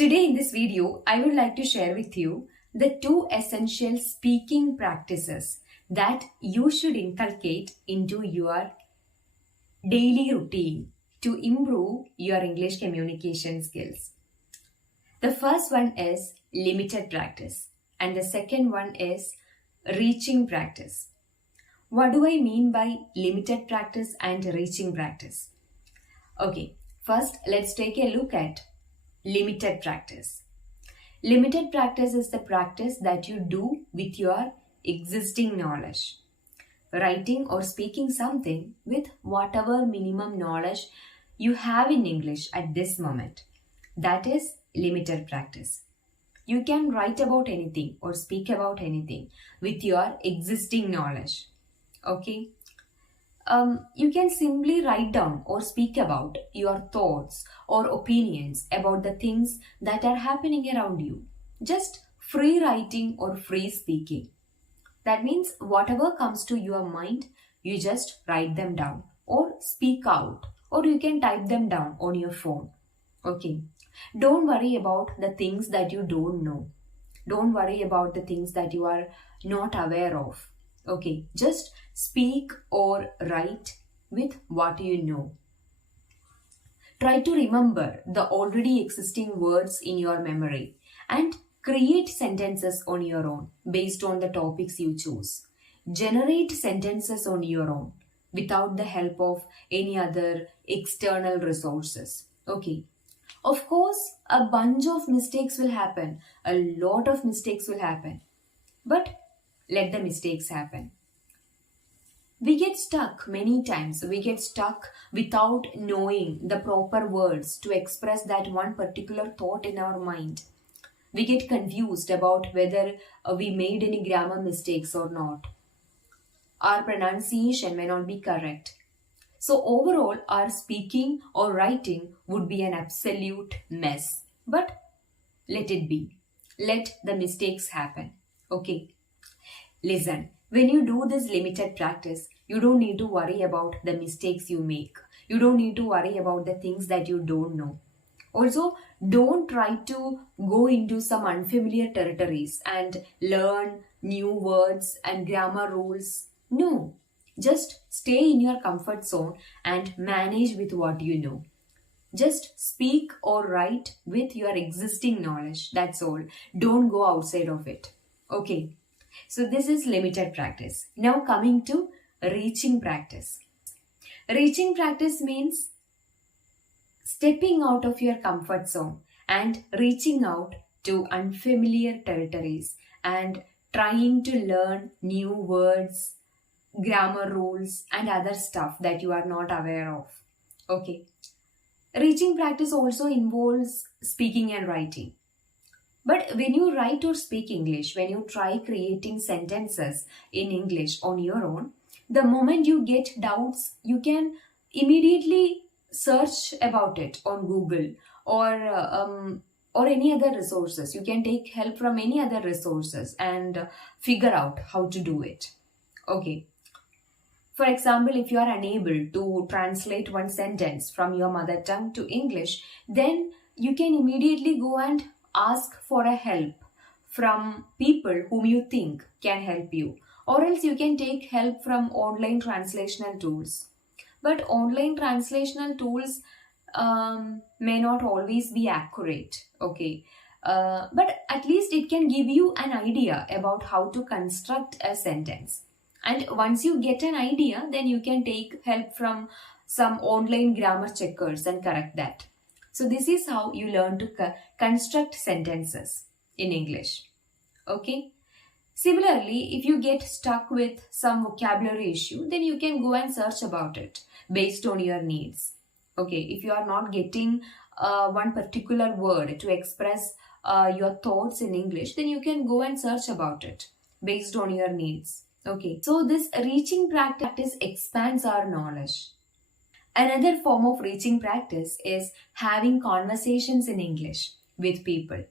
Today in this video, I would like to share with you the two essential speaking practices that you should inculcate into your daily routine to improve your English communication skills. The first one is limited practice and the second one is reaching practice. What do I mean by limited practice and reaching practice? Okay, first let's take a look at limited practice. Limited practice is the practice that you do with your existing knowledge. Writing or speaking something with whatever minimum knowledge you have in English at this moment. That is limited practice. You can write about anything or speak about anything with your existing knowledge. Okay? You can simply write down or speak about your thoughts or opinions about the things that are happening around you. Just free writing or free speaking. That means whatever comes to your mind, you just write them down or speak out, or you can type them down on your phone. Okay. Don't worry about the things that you don't know. Don't worry about the things that you are not aware of. Okay, just speak or write with what you know. Try to remember the already existing words in your memory and create sentences on your own based on the topics you choose. Generate sentences on your own without the help of any other external resources. Okay. Of course, a bunch of mistakes will happen. A lot of mistakes will happen. But let the mistakes happen. We get stuck many times. We get stuck without knowing the proper words to express that one particular thought in our mind. We get confused about whether we made any grammar mistakes or not. Our pronunciation may not be correct. So overall, our speaking or writing would be an absolute mess. But let it be. Let the mistakes happen. Okay. Listen, when you do this limited practice, you don't need to worry about the mistakes you make. You don't need to worry about the things that you don't know. Also, don't try to go into some unfamiliar territories and learn new words and grammar rules. No, just stay in your comfort zone and manage with what you know. Just speak or write with your existing knowledge. That's all. Don't go outside of it. Okay. So this is limited practice. Now coming to reaching practice. Reaching practice means stepping out of your comfort zone and reaching out to unfamiliar territories and trying to learn new words, grammar rules and other stuff that you are not aware of. Okay. Reaching practice also involves speaking and writing. But when you write or speak English, when you try creating sentences in English on your own, the moment you get doubts, you can immediately search about it on Google or any other resources. You can take help from any other resources and figure out how to do it. Okay. For example, if you are unable to translate one sentence from your mother tongue to English, then you can immediately go and ask for a help from people whom you think can help you, or else you can take help from online translational tools. But online translational tools may not always be accurate. Okay, but at least it can give you an idea about how to construct a sentence. And once you get an idea, then you can take help from some online grammar checkers and correct that. So this is how you learn to construct sentences in English. Okay. Similarly, if you get stuck with some vocabulary issue, then you can go and search about it based on your needs. Okay. If you are not getting one particular word to express your thoughts in English, then you can go and search about it based on your needs. Okay. So this reaching practice expands our knowledge. Another form of reaching practice is having conversations in English with people.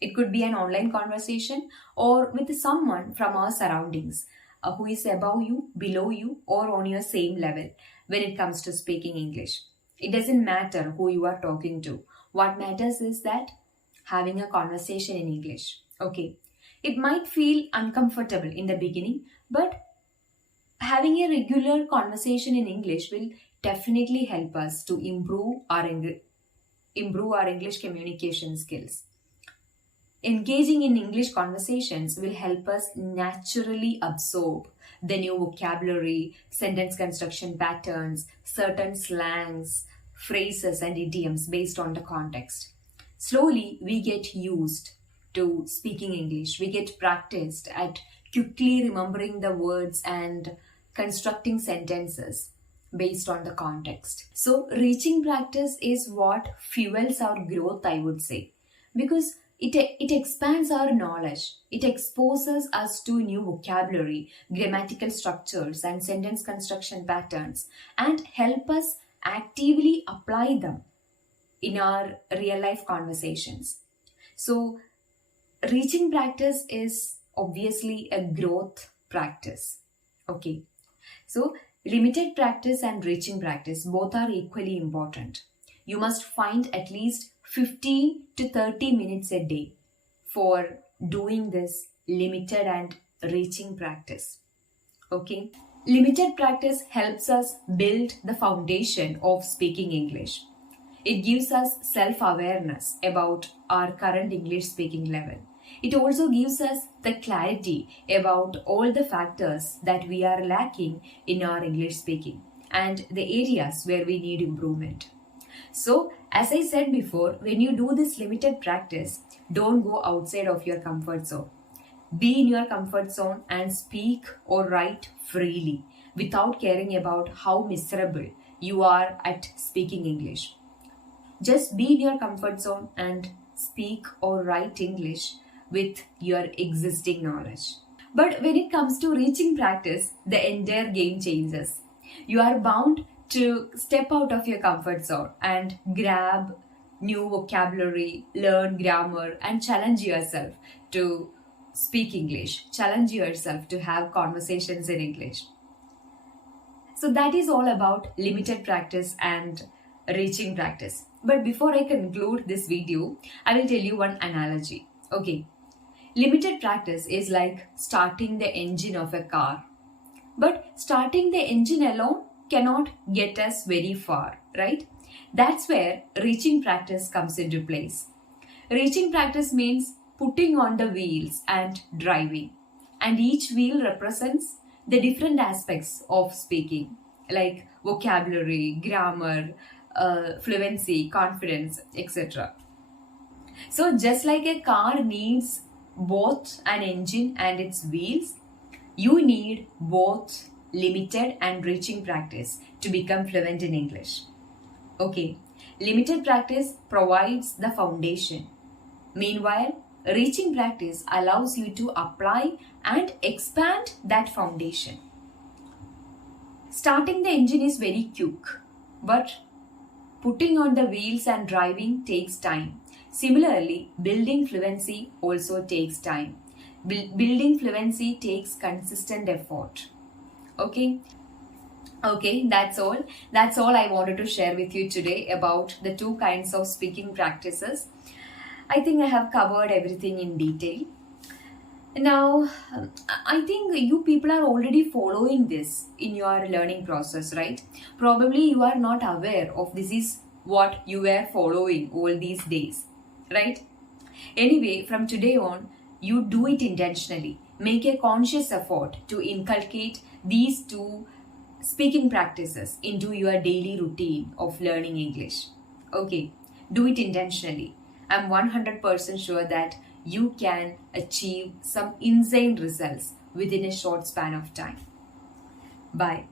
It could be an online conversation or with someone from our surroundings who is above you, below you, or on your same level when it comes to speaking English. It doesn't matter who you are talking to. What matters is that having a conversation in English. Okay. It might feel uncomfortable in the beginning, but having a regular conversation in English will definitely help us to improve our English communication skills. Engaging in English conversations will help us naturally absorb the new vocabulary, sentence construction patterns, certain slangs, phrases, and idioms based on the context. Slowly, we get used to speaking English. We get practiced at quickly remembering the words and constructing sentences based on the context. So, reaching practice is what fuels our growth, I would say, because it expands our knowledge. It exposes us to new vocabulary, grammatical structures, and sentence construction patterns, and help us actively apply them in our real life conversations. So, reaching practice is obviously a growth practice. Okay. So, limited practice and reaching practice both are equally important. You must find at least 15 to 30 minutes a day for doing this limited and reaching practice. Okay. Limited practice helps us build the foundation of speaking English. It gives us self-awareness about our current English speaking level. It also gives us the clarity about all the factors that we are lacking in our English speaking and the areas where we need improvement. So, as I said before, when you do this limited practice, don't go outside of your comfort zone. Be in your comfort zone and speak or write freely without caring about how miserable you are at speaking English. Just be in your comfort zone and speak or write English with your existing knowledge. But when it comes to reaching practice, the entire game changes. You are bound to step out of your comfort zone and grab new vocabulary, learn grammar, and challenge yourself to speak English. Challenge yourself to have conversations in English. So that is all about limited practice and reaching practice. But before I conclude this video, I will tell you one analogy. Okay. Limited practice is like starting the engine of a car. But starting the engine alone cannot get us very far, right? That's where reaching practice comes into place. Reaching practice means putting on the wheels and driving. And each wheel represents the different aspects of speaking, like vocabulary, grammar, fluency, confidence, etc. So just like a car needs both an engine and its wheels, you need both limited and reaching practice to become fluent in English. Okay, limited practice provides the foundation. Meanwhile, reaching practice allows you to apply and expand that foundation. Starting the engine is very quick, but putting on the wheels and driving takes time. Similarly, building fluency also takes time. Building fluency takes consistent effort. Okay, that's all. That's all I wanted to share with you today about the two kinds of speaking practices. I think I have covered everything in detail. Now, I think you people are already following this in your learning process, right? Probably you are not aware of this is what you were following all these days, right? Anyway, from today on, you do it intentionally. Make a conscious effort to inculcate these two speaking practices into your daily routine of learning English. Okay, do it intentionally. I'm 100% sure that you can achieve some insane results within a short span of time. Bye.